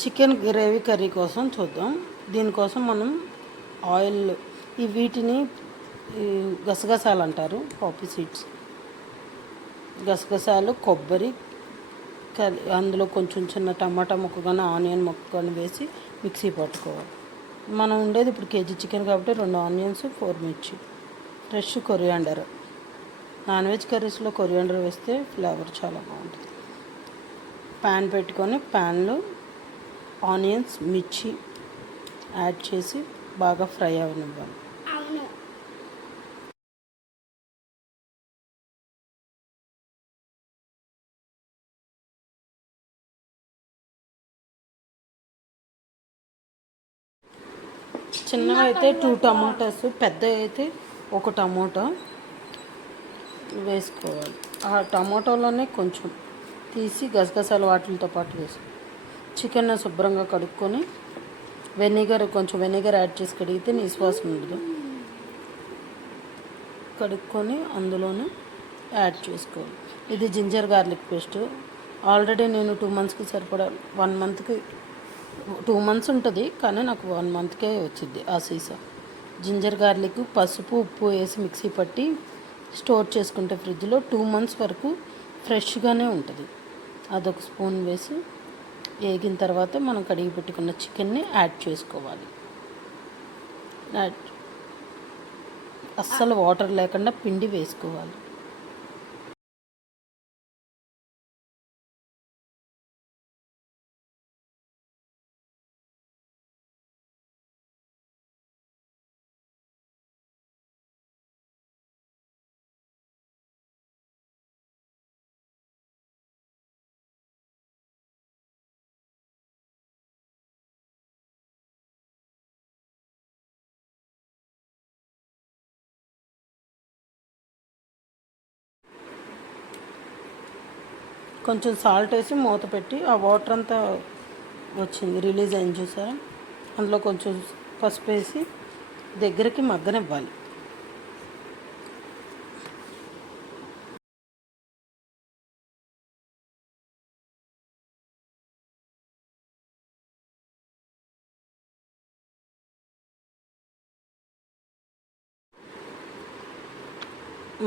Chicken gravy curry కోసం చూద్దాం. దీనికోసం మనం ఆయిల్ వీటిని గసగసాలు అంటారు, పాపీ సీడ్స్. గసగసాలు, కొబ్బరి అందులో కొంచెం చిన్న టమాటా ముక్క కానీ ఆనియన్ ముక్క కానీ వేసి మిక్సీ పట్టుకోవాలి. మనం ఉండేది ఇప్పుడు కేజీ చికెన్ కాబట్టి 2 ఆనియన్స్, 4 మిర్చి, ఫ్రెష్ కొరియాండర్. నాన్ వెజ్ కర్రీస్లో కొరియాండర్ వేస్తే ఫ్లేవర్ చాలా బాగుంటుంది. ప్యాన్ పెట్టుకొని ప్యాన్లో ఆనియన్స్, మిర్చి యాడ్ చేసి బాగా ఫ్రై అవనివ్వాలి. చిన్నవి అయితే 2 టమాటాస్, పెద్ద అయితే 1 టమాటా వేసుకోవాలి. ఆ టమాటోలోనే కొంచెం తీసి గసగసాలు వాటితో పాటు వేసి చికెన్ శుభ్రంగా కడుక్కొని కొంచెం వెనిగర్ యాడ్ చేసి కడిగితే నిశ్వాసం ఉండదు. కడుక్కొని అందులోనే యాడ్ చేసుకోవాలి. ఇది జింజర్ గార్లిక్ పేస్ట్. ఆల్రెడీ నేను 2 మంత్స్కి సరిపడా 1 మంత్కి 2 మంత్స్ ఉంటుంది, కానీ నాకు 1 మంత్కే వచ్చింది ఆ సీసా. జింజర్ గార్లిక్, పసుపు, ఉప్పు వేసి మిక్సీ పట్టి స్టోర్ చేసుకుంటే ఫ్రిడ్జ్లో 2 మంత్స్ వరకు ఫ్రెష్గానే ఉంటుంది. అదొక స్పూన్ వేసి వేగిన తర్వాత మనం కడిగి పెట్టుకున్న చికెన్ని యాడ్ చేసుకోవాలి. అస్సలు వాటర్ లేకుండా పిండి వేసుకోవాలి. కొంచెం సాల్ట్ వేసి మూత పెట్టి ఆ వాటర్ అంతా వచ్చింది, రిలీజ్ అయింది చూసారా. అందులో కొంచెం పసుపు వేసి దగ్గరికి మగ్గనివ్వాలి.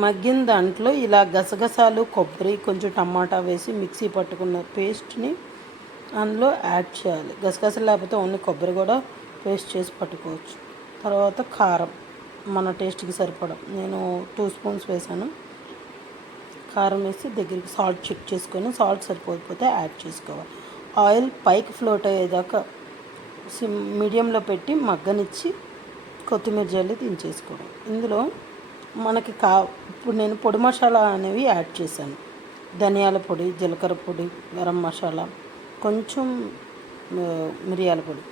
మగ్గిన దాంట్లో ఇలా గసగసాలు, కొబ్బరి, కొంచెం టమాటా వేసి మిక్సీ పట్టుకున్న పేస్ట్ని అందులో యాడ్ చేయాలి. గసగసాలు లేకపోతే ఓన్లీ కొబ్బరి కూడా పేస్ట్ చేసి పట్టుకోవచ్చు. తర్వాత కారం మన టేస్ట్కి సరిపడా, నేను 2 స్పూన్స్ వేసాను. కారం వేసి దగ్గరికి సాల్ట్ చెక్ చేసుకొని సాల్ట్ సరిపోకపోతే యాడ్ చేసుకోవాలి. ఆయిల్ పైకి ఫ్లోట్ అయ్యేదాకా మీడియంలో పెట్టి మగ్గనిచ్చి కొత్తిమీర జల్లి దించేసుకోవడం. ఇందులో మనకి ఇప్పుడు నేను పొడి మసాలా అనేవి యాడ్ చేశాను. ధనియాల పొడి, జీలకర్ర పొడి, గరం మసాలా, కొంచెం మిరియాల పొడి.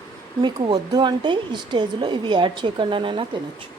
మీకు వద్దు అంటే ఈ స్టేజ్లో ఇవి యాడ్ చేయకుండానైనా తినచ్చు.